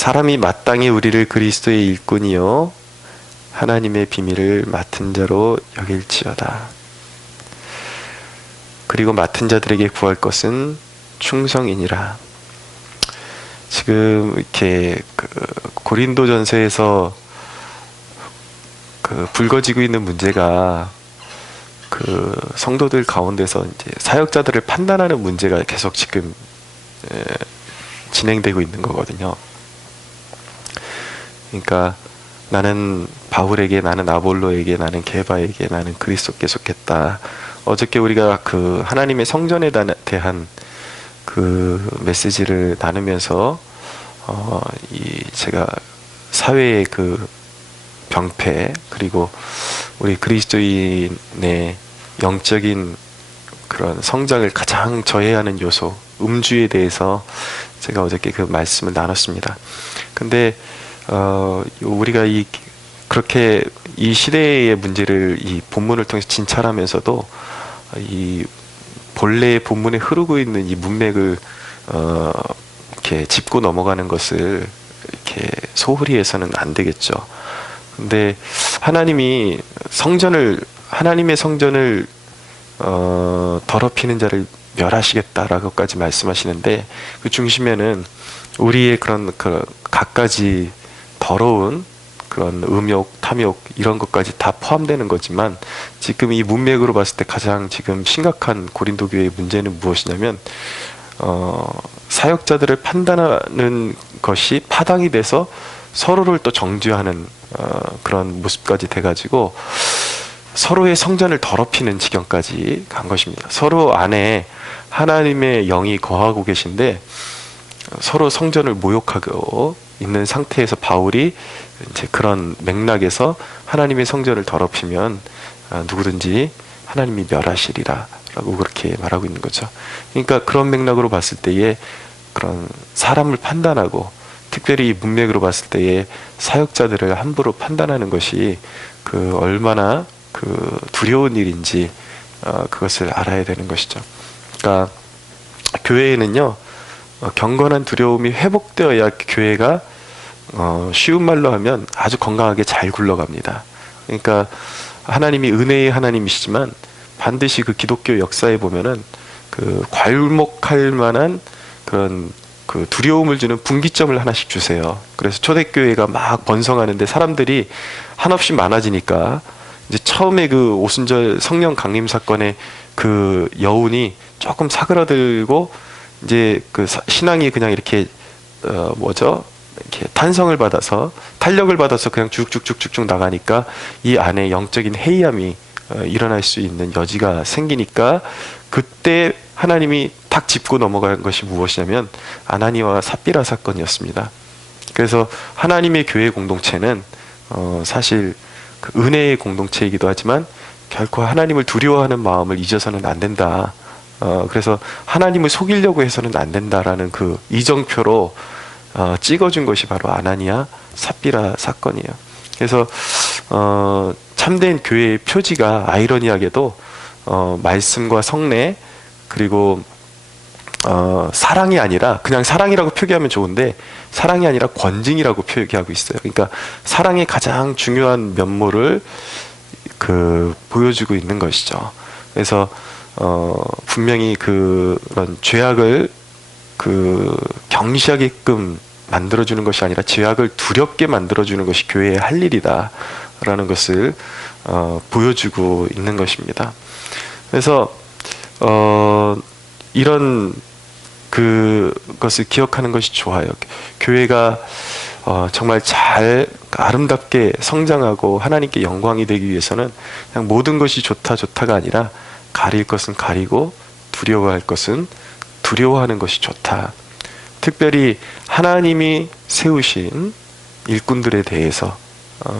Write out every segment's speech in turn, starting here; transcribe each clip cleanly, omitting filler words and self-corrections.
사람이 마땅히 우리를 그리스도의 일꾼이요 하나님의 비밀을 맡은 자로 여길지어다. 그리고 맡은 자들에게 구할 것은 충성이니라. 지금 이렇게 고린도전서에서 불거지고 있는 문제가 성도들 가운데서 이제 사역자들을 판단하는 문제가 계속 지금 진행되고 있는 거거든요. 그러니까 나는 바울에게, 나는 아볼로에게, 나는 게바에게, 나는 그리스도께 속했다. 어저께 우리가 하나님의 성전에 대한 메시지를 나누면서 제가 사회의 병폐, 그리고 우리 그리스도인의 영적인 그런 성장을 가장 저해하는 요소, 음주에 대해서 제가 어저께 말씀을 나눴습니다. 근데 우리가 그렇게 이 시대의 문제를 이 본문을 통해서 진찰하면서도 이 본래의 본문에 흐르고 있는 이 문맥을 이렇게 짚고 넘어가는 것을 이렇게 소홀히 해서는 안 되겠죠. 근데 하나님의 성전을 더럽히는 자를 멸하시겠다라고까지 말씀하시는데, 그 중심에는 우리의 그런 갖가지 더러운 그런 음욕, 탐욕 이런 것까지 다 포함되는 거지만, 지금 이 문맥으로 봤을 때 가장 지금 심각한 고린도 교회의 문제는 무엇이냐면 사역자들을 판단하는 것이 파당이 돼서 서로를 또 정죄하는 그런 모습까지 돼가지고 서로의 성전을 더럽히는 지경까지 간 것입니다. 서로 안에 하나님의 영이 거하고 계신데 서로 성전을 모욕하고 있는 상태에서 바울이 이제 그런 맥락에서 하나님의 성전을 더럽히면 누구든지 하나님이 멸하시리라 라고 그렇게 말하고 있는 거죠. 그러니까 그런 맥락으로 봤을 때에 그런 사람을 판단하고, 특별히 이 문맥으로 봤을 때에 사역자들을 함부로 판단하는 것이 얼마나 두려운 일인지 그것을 알아야 되는 것이죠. 그러니까 교회에는요, 경건한 두려움이 회복되어야 교회가 쉬운 말로 하면 아주 건강하게 잘 굴러갑니다. 그러니까 하나님이 은혜의 하나님이시지만 반드시 기독교 역사에 보면은 괄목할 만한 그런 두려움을 주는 분기점을 하나씩 주세요. 그래서 초대교회가 막 번성하는데 사람들이 한없이 많아지니까 이제 처음에 오순절 성령 강림 사건의 여운이 조금 사그라들고, 이제 신앙이 그냥 이렇게 이렇게 탄력을 받아서 그냥 쭉쭉쭉쭉 나가니까 이 안에 영적인 해이함이 일어날 수 있는 여지가 생기니까, 그때 하나님이 탁 짚고 넘어간 것이 무엇이냐면 아나니아와 삽비라 사건이었습니다. 그래서 하나님의 교회 공동체는 사실 은혜의 공동체이기도 하지만 결코 하나님을 두려워하는 마음을 잊어서는 안 된다. 그래서 하나님을 속이려고 해서는 안 된다라는 이정표로 찍어준 것이 바로 아나니아 삽비라 사건이에요. 그래서 참된 교회의 표지가 아이러니하게도 말씀과 성례, 그리고 사랑이 아니라, 그냥 사랑이라고 표기하면 좋은데 사랑이 아니라 권징이라고 표기하고 있어요. 그러니까 사랑의 가장 중요한 면모를 보여주고 있는 것이죠. 그래서 분명히 그런 죄악을 경시하게끔 만들어주는 것이 아니라 죄악을 두렵게 만들어주는 것이 교회의 할 일이다 라는 것을 보여주고 있는 것입니다. 그래서 이런 그것을 기억하는 것이 좋아요. 교회가 정말 잘 아름답게 성장하고 하나님께 영광이 되기 위해서는 그냥 모든 것이 좋다가 아니라 가릴 것은 가리고 두려워할 것은 두려워하는 것이 좋다. 특별히 하나님이 세우신 일꾼들에 대해서,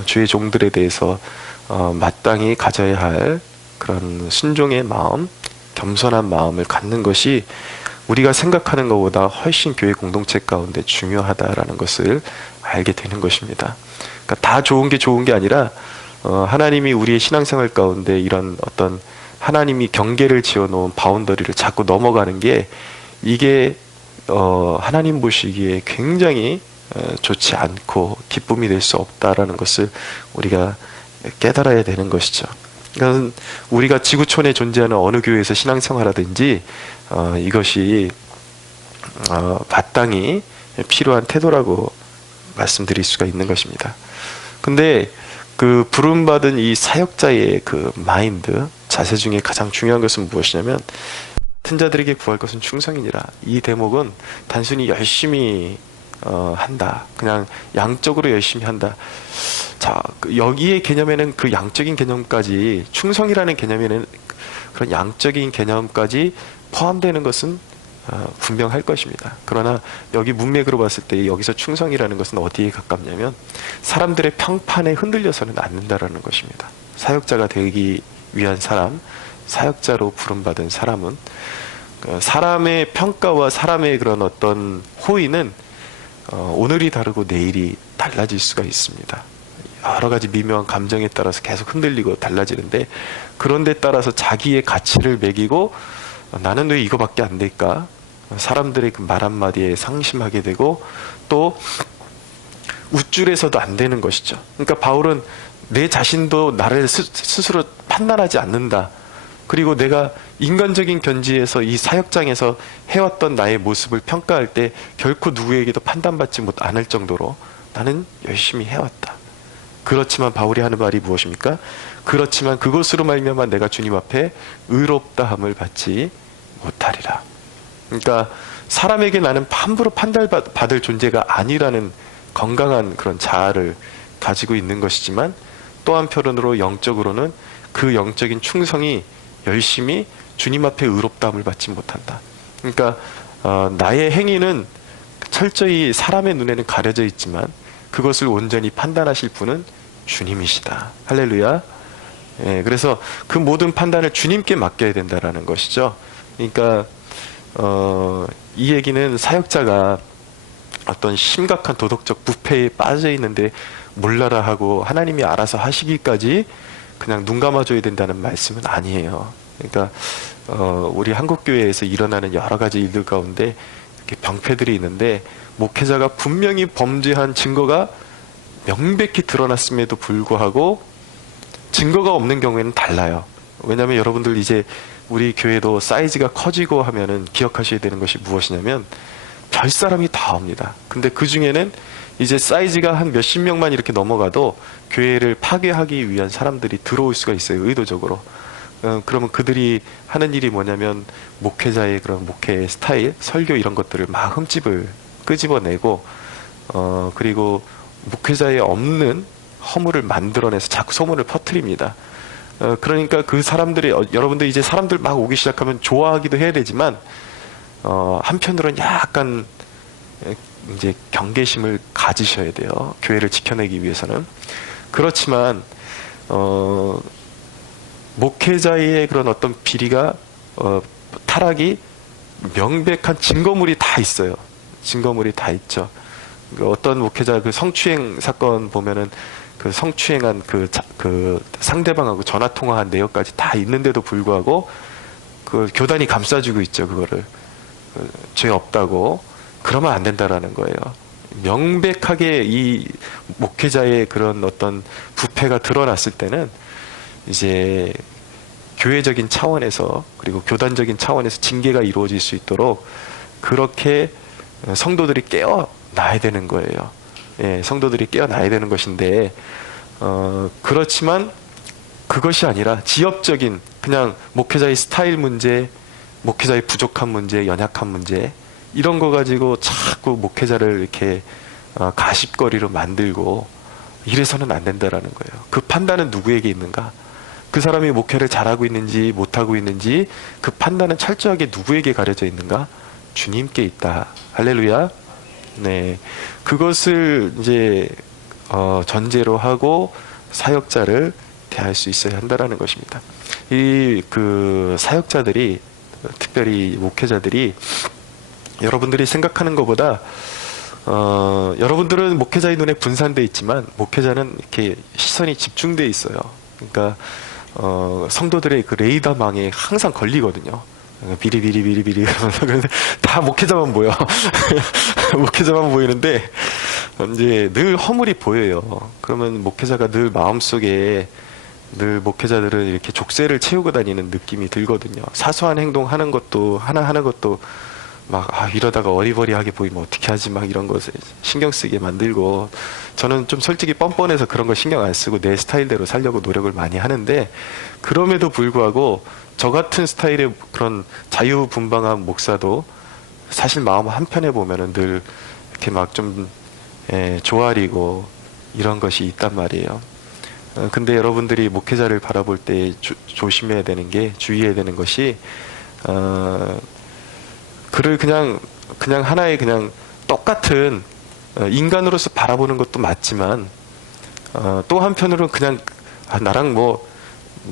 주의 종들에 대해서 마땅히 가져야 할 그런 순종의 마음, 겸손한 마음을 갖는 것이 우리가 생각하는 것보다 훨씬 교회 공동체 가운데 중요하다라는 것을 알게 되는 것입니다. 그러니까 다 좋은 게 아니라 하나님이 우리의 신앙생활 가운데 이런 어떤 하나님이 경계를 지어놓은 바운더리를 자꾸 넘어가는 게, 이게 하나님 보시기에 굉장히 좋지 않고 기쁨이 될 수 없다라는 것을 우리가 깨달아야 되는 것이죠. 그러니까 우리가 지구촌에 존재하는 어느 교회에서 신앙생활하든지 이것이 마땅히 필요한 태도라고 말씀드릴 수가 있는 것입니다. 근데 그 부름받은 이 사역자의 그 마인드, 자세 중에 가장 중요한 것은 무엇이냐면 같은 자들에게 구할 것은 충성이니라. 이 대목은 단순히 열심히 한다, 그냥 양적으로 열심히 한다. 자, 여기의 개념에는 그 양적인 개념까지, 충성이라는 개념에는 그런 양적인 개념까지 포함되는 것은 분명할 것입니다. 그러나 여기 문맥으로 봤을 때 여기서 충성이라는 것은 어디에 가깝냐면 사람들의 평판에 흔들려서는 않는다라는 것입니다. 사역자가 되기 위한 사람, 사역자로 부름받은 사람은 사람의 평가와 사람의 그런 어떤 호의는 오늘이 다르고 내일이 달라질 수가 있습니다. 여러 가지 미묘한 감정에 따라서 계속 흔들리고 달라지는데, 그런 데 따라서 자기의 가치를 매기고 나는 왜 이거밖에 안 될까? 사람들의 그 말 한마디에 상심하게 되고 또 우쭐해서도 안 되는 것이죠. 그러니까 바울은 내 자신도 나를 스스로 판단하지 않는다. 그리고 내가 인간적인 견지에서 이 사역장에서 해왔던 나의 모습을 평가할 때 결코 누구에게도 판단받지 않을 정도로 나는 열심히 해왔다. 그렇지만 바울이 하는 말이 무엇입니까? 그렇지만 그것으로 말미암아 내가 주님 앞에 의롭다함을 받지 못하리라. 그러니까 사람에게 나는 함부로 판단받을 존재가 아니라는 건강한 그런 자아를 가지고 있는 것이지만, 또 한편으로 영적으로는 그 영적인 충성이 열심히 주님 앞에 의롭다함을 받지 못한다. 그러니까 나의 행위는 철저히 사람의 눈에는 가려져 있지만 그것을 온전히 판단하실 분은 주님이시다. 할렐루야. 예, 그래서 그 모든 판단을 주님께 맡겨야 된다라는 것이죠. 그러니까 이 얘기는 사역자가 어떤 심각한 도덕적 부패에 빠져 있는데 몰라라 하고 하나님이 알아서 하시기까지 그냥 눈 감아줘야 된다는 말씀은 아니에요. 그러니까 우리 한국교회에서 일어나는 여러 가지 일들 가운데 이렇게 병폐들이 있는데, 목회자가 분명히 범죄한 증거가 명백히 드러났음에도 불구하고 증거가 없는 경우에는 달라요. 왜냐하면 여러분들 이제 우리 교회도 사이즈가 커지고 하면은 기억하셔야 되는 것이 무엇이냐면 별 사람이 다 옵니다. 근데 그 중에는 이제 사이즈가 한 몇십 명만 이렇게 넘어가도 교회를 파괴하기 위한 사람들이 들어올 수가 있어요. 의도적으로. 그러면 그들이 하는 일이 뭐냐면 목회자의 그런 목회 스타일, 설교 이런 것들을 막 흠집을 끄집어내고 그리고 목회자의 없는 허물을 만들어내서 자꾸 소문을 퍼뜨립니다. 그러니까 그 사람들이 여러분들 이제 사람들 막 오기 시작하면 좋아하기도 해야 되지만 한편으로는 약간 이제 경계심을 가지셔야 돼요. 교회를 지켜내기 위해서는. 그렇지만 목회자의 그런 어떤 비리가 타락이 명백한 증거물이 다 있어요. 증거물이 다 있죠. 어떤 목회자 그 성추행 사건 보면은 그 성추행한 그 상대방하고 전화 통화한 내역까지 다 있는데도 불구하고 그 교단이 감싸주고 있죠. 그거를 죄 없다고. 그러면 안 된다라는 거예요. 명백하게 이 목회자의 그런 어떤 부패가 드러났을 때는 이제 교회적인 차원에서 그리고 교단적인 차원에서 징계가 이루어질 수 있도록 그렇게 성도들이 깨어나야 되는 거예요. 예, 성도들이 깨어나야 되는 것인데 그렇지만 그것이 아니라 지엽적인 그냥 목회자의 스타일 문제, 목회자의 부족한 문제, 연약한 문제 이런 거 가지고 자꾸 목회자를 이렇게 가십거리로 만들고 이래서는 안 된다라는 거예요. 그 판단은 누구에게 있는가? 그 사람이 목회를 잘하고 있는지 못하고 있는지 그 판단은 철저하게 누구에게 가려져 있는가? 주님께 있다. 할렐루야. 네, 그것을 이제 전제로 하고 사역자를 대할 수 있어야 한다라는 것입니다. 이 그 사역자들이 특별히 목회자들이 여러분들이 생각하는 것보다 여러분들은 목회자의 눈에 분산돼 있지만 목회자는 이렇게 시선이 집중돼 있어요. 그러니까 성도들의 그 레이더망에 항상 걸리거든요. 비리비리비리비리 하면서 다 목회자만 보여. 목회자만 보이는데 이제 늘 허물이 보여요. 그러면 목회자가 늘 마음속에 늘 목회자들은 이렇게 족쇄를 채우고 다니는 느낌이 들거든요. 사소한 행동 하는 것도 하나 하는 것도 막 이러다가 어리버리하게 보이면 어떻게 하지 막 이런 것에 신경 쓰게 만들고, 저는 좀 솔직히 뻔뻔해서 그런 거 신경 안 쓰고 내 스타일대로 살려고 노력을 많이 하는데, 그럼에도 불구하고 저 같은 스타일의 그런 자유분방한 목사도 사실 마음 한편에 보면은 늘 이렇게 막 좀 조아리고 이런 것이 있단 말이에요. 근데 여러분들이 목회자를 바라볼 때 조심해야 되는 게, 주의해야 되는 것이, 그를 그냥 하나의 그냥 똑같은 인간으로서 바라보는 것도 맞지만, 또 한편으로는 그냥 나랑 뭐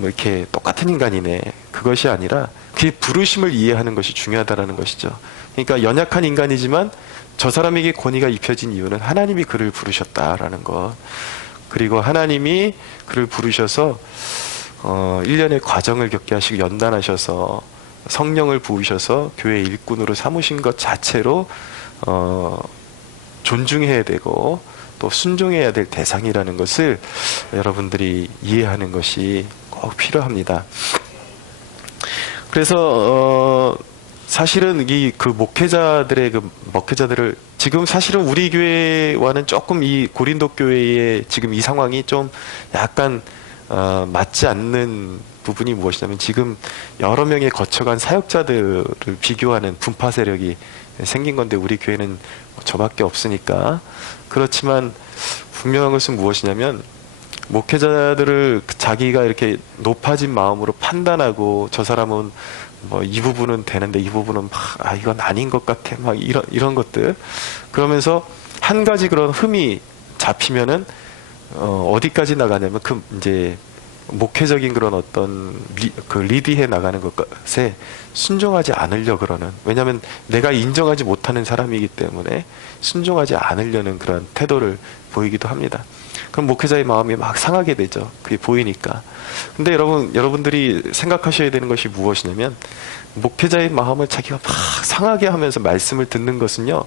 이렇게 똑같은 인간이네, 그것이 아니라 그의 부르심을 이해하는 것이 중요하다라는 것이죠. 그러니까 연약한 인간이지만 저 사람에게 권위가 입혀진 이유는 하나님이 그를 부르셨다라는 것. 그리고 하나님이 그를 부르셔서 1년의 과정을 겪게 하시고 연단하셔서 성령을 부으셔서 교회 일꾼으로 삼으신 것 자체로 존중해야 되고 또 순종해야 될 대상이라는 것을 여러분들이 이해하는 것이 꼭 필요합니다. 그래서 사실은 그 목회자들을 지금 사실은 우리 교회와는 조금 이 고린도 교회의 지금 이 상황이 좀 약간 맞지 않는 부분이 무엇이냐면, 지금 여러 명의 거쳐간 사역자들을 비교하는 분파 세력이 생긴 건데, 우리 교회는 저밖에 없으니까. 그렇지만 분명한 것은 무엇이냐면, 목회자들을 자기가 이렇게 높아진 마음으로 판단하고, 저 사람은 뭐 이 부분은 되는데 이 부분은 이건 아닌 것 같아, 막 이런 것들. 그러면서 한 가지 그런 흠이 잡히면은 어디까지 나가냐면, 이제 목회적인 그런 어떤 리드해 나가는 것에 순종하지 않으려 그러는, 왜냐하면 내가 인정하지 못하는 사람이기 때문에 순종하지 않으려는 그런 태도를 보이기도 합니다. 그럼 목회자의 마음이 막 상하게 되죠. 그게 보이니까. 근데 여러분들이 생각하셔야 되는 것이 무엇이냐면, 목회자의 마음을 자기가 막 상하게 하면서 말씀을 듣는 것은요,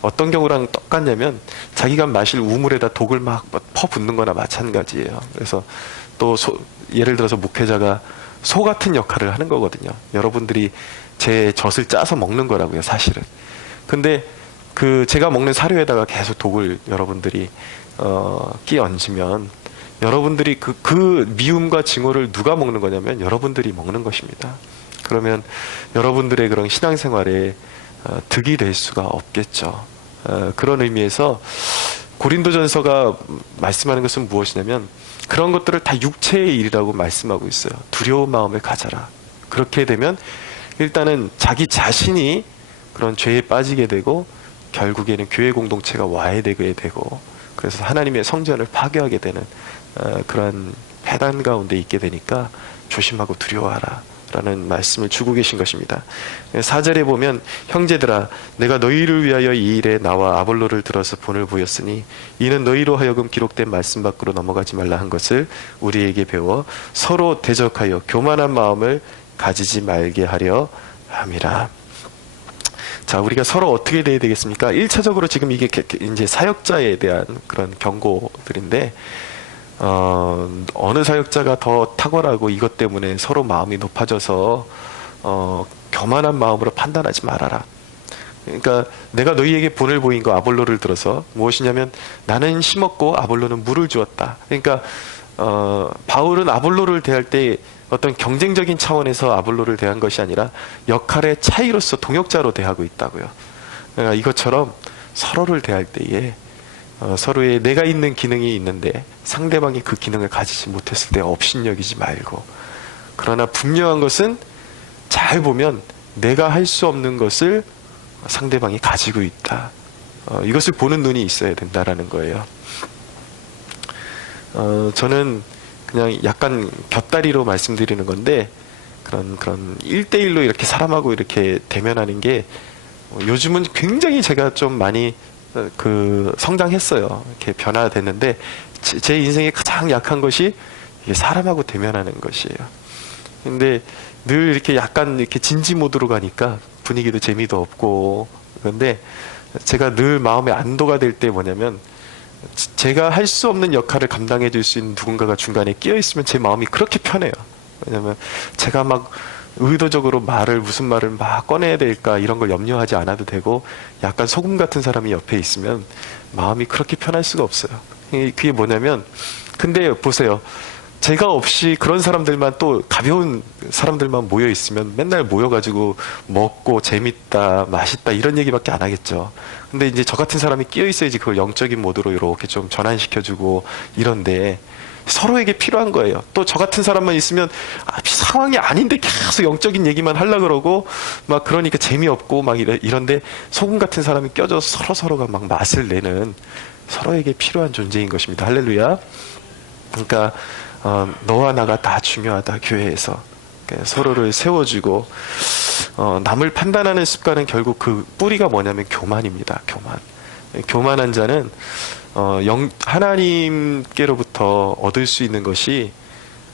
어떤 경우랑 똑같냐면 자기가 마실 우물에다 독을 막 퍼붓는 거나 마찬가지예요. 그래서 또 예를 들어서 목회자가 소 같은 역할을 하는 거거든요. 여러분들이 제 젖을 짜서 먹는 거라고요, 사실은. 근데 제가 먹는 사료에다가 계속 독을 여러분들이 끼얹으면, 여러분들이 그 미움과 증오를 누가 먹는 거냐면 여러분들이 먹는 것입니다. 그러면 여러분들의 그런 신앙생활에 득이 될 수가 없겠죠. 그런 의미에서 고린도전서가 말씀하는 것은 무엇이냐면, 그런 것들을 다 육체의 일이라고 말씀하고 있어요. 두려운 마음을 가져라. 그렇게 되면 일단은 자기 자신이 그런 죄에 빠지게 되고, 결국에는 교회 공동체가 와해되게 되고, 그래서 하나님의 성전을 파괴하게 되는 그러한 패단 가운데 있게 되니까 조심하고 두려워하라 라는 말씀을 주고 계신 것입니다. 4절에 보면, 형제들아 내가 너희를 위하여 이 일에 나와 아볼로를 들어서 본을 보였으니 이는 너희로 하여금 기록된 말씀 밖으로 넘어가지 말라 한 것을 우리에게 배워 서로 대적하여 교만한 마음을 가지지 말게 하려 함이라. 자, 우리가 서로 어떻게 돼야 되겠습니까? 1차적으로 지금 이게 이제 사역자에 대한 그런 경고들인데, 어느 사역자가 더 탁월하고 이것 때문에 서로 마음이 높아져서 교만한 마음으로 판단하지 말아라. 그러니까 내가 너희에게 본을 보인 거 아볼로를 들어서 무엇이냐면, 나는 심었고 아볼로는 물을 주었다. 그러니까 바울은 아볼로를 대할 때 어떤 경쟁적인 차원에서 아볼로를 대한 것이 아니라 역할의 차이로서 동역자로 대하고 있다고요. 그러니까 이것처럼 서로를 대할 때에 서로의 내가 있는 기능이 있는데 상대방이 그 기능을 가지지 못했을 때 업신여기지 말고, 그러나 분명한 것은 잘 보면 내가 할 수 없는 것을 상대방이 가지고 있다. 이것을 보는 눈이 있어야 된다라는 거예요. 저는 그냥 약간 곁다리로 말씀드리는 건데, 그런 1대1로 이렇게 사람하고 이렇게 대면하는 게 요즘은 굉장히 제가 좀 많이 성장했어요. 이렇게 변화됐는데, 제 인생에 가장 약한 것이 이게 사람하고 대면하는 것이에요. 근데 늘 이렇게 약간 이렇게 진지 모드로 가니까 분위기도 재미도 없고, 그런데 제가 늘 마음에 안도가 될 때 뭐냐면, 제가 할 수 없는 역할을 감당해 줄 수 있는 누군가가 중간에 끼어 있으면 제 마음이 그렇게 편해요. 왜냐면 제가 막 의도적으로 무슨 말을 막 꺼내야 될까 이런 걸 염려하지 않아도 되고, 약간 소금 같은 사람이 옆에 있으면 마음이 그렇게 편할 수가 없어요. 그게 뭐냐면, 근데 보세요. 제가 없이 그런 사람들만, 또 가벼운 사람들만 모여 있으면 맨날 모여가지고 먹고 재밌다, 맛있다 이런 얘기밖에 안 하겠죠. 근데 이제 저 같은 사람이 끼어 있어야지 그걸 영적인 모드로 이렇게 좀 전환시켜주고 이런데, 서로에게 필요한 거예요. 또 저 같은 사람만 있으면 상황이 아닌데 계속 영적인 얘기만 하려고 그러고 막 그러니까 재미없고 막 이런데, 소금 같은 사람이 껴줘서 서로가 막 맛을 내는, 서로에게 필요한 존재인 것입니다. 할렐루야. 그러니까 너와 나가 다 중요하다. 교회에서 서로를 세워주고, 남을 판단하는 습관은 결국 그 뿌리가 뭐냐면 교만입니다. 교만한 자는 하나님께로부터 얻을 수 있는 것이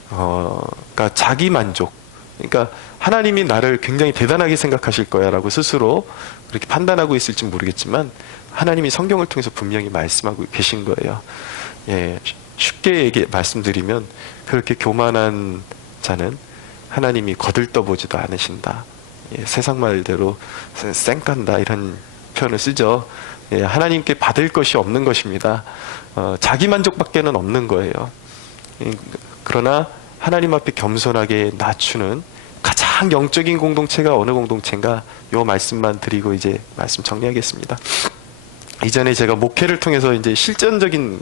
그러니까 자기 만족. 그러니까 하나님이 나를 굉장히 대단하게 생각하실 거야라고 스스로 그렇게 판단하고 있을지 모르겠지만, 하나님이 성경을 통해서 분명히 말씀하고 계신 거예요. 예, 쉽게 말씀드리면, 그렇게 교만한 자는 하나님이 거들떠보지도 않으신다. 예, 세상 말대로 쌩깐다 이런 표현을 쓰죠. 예, 하나님께 받을 것이 없는 것입니다. 자기 만족밖에는 없는 거예요. 그러나 하나님 앞에 겸손하게 낮추는 가장 영적인 공동체가 어느 공동체인가, 요 말씀만 드리고 이제 말씀 정리하겠습니다. 이전에 제가 목회를 통해서 이제 실전적인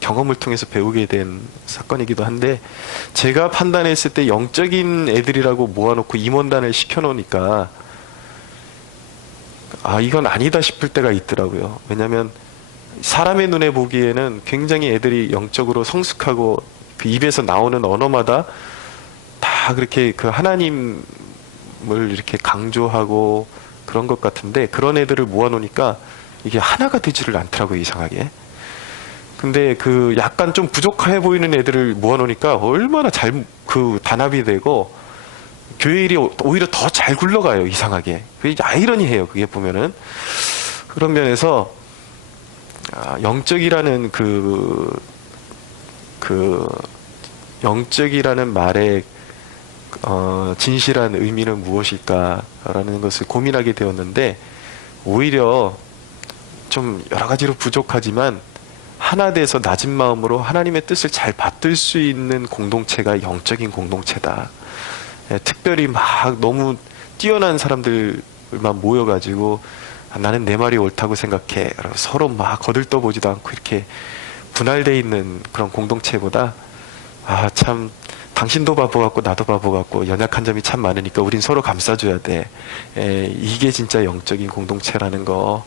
경험을 통해서 배우게 된 사건이기도 한데, 제가 판단했을 때 영적인 애들이라고 모아놓고 임원단을 시켜놓으니까 이건 아니다 싶을 때가 있더라고요. 왜냐하면 사람의 눈에 보기에는 굉장히 애들이 영적으로 성숙하고 그 입에서 나오는 언어마다 다 그렇게 그 하나님을 이렇게 강조하고 그런 것 같은데, 그런 애들을 모아놓으니까 이게 하나가 되지를 않더라고요, 이상하게. 근데 그 약간 좀 부족해 보이는 애들을 모아놓으니까 얼마나 단합이 되고 교회 일이 오히려 더 잘 굴러가요, 이상하게. 그게 아이러니해요, 그게 보면은. 그런 면에서 영적이라는 영적이라는 말의 진실한 의미는 무엇일까라는 것을 고민하게 되었는데, 오히려 좀 여러 가지로 부족하지만 하나 돼서 낮은 마음으로 하나님의 뜻을 잘 받들 수 있는 공동체가 영적인 공동체다. 예, 특별히 막 너무 뛰어난 사람들만 모여가지고 나는 내 말이 옳다고 생각해, 서로 막 거들떠보지도 않고 이렇게 분할되어 있는 그런 공동체보다, 참 당신도 바보 같고 나도 바보 같고 연약한 점이 참 많으니까 우린 서로 감싸줘야 돼. 이게 진짜 영적인 공동체라는 거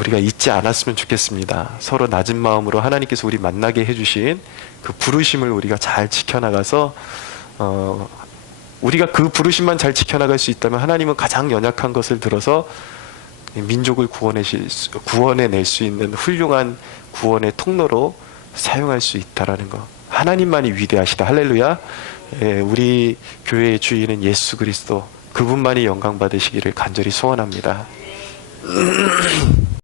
우리가 잊지 않았으면 좋겠습니다. 서로 낮은 마음으로 하나님께서 우리 만나게 해주신 그 부르심을 우리가 잘 지켜나가서, 우리가 그 부르심만 잘 지켜나갈 수 있다면 하나님은 가장 연약한 것을 들어서 민족을 구원해낼 수 있는 훌륭한 구원의 통로로 사용할 수 있다라는 거. 하나님만이 위대하시다. 할렐루야. 우리 교회의 주인은 예수 그리스도, 그분만이 영광 받으시기를 간절히 소원합니다.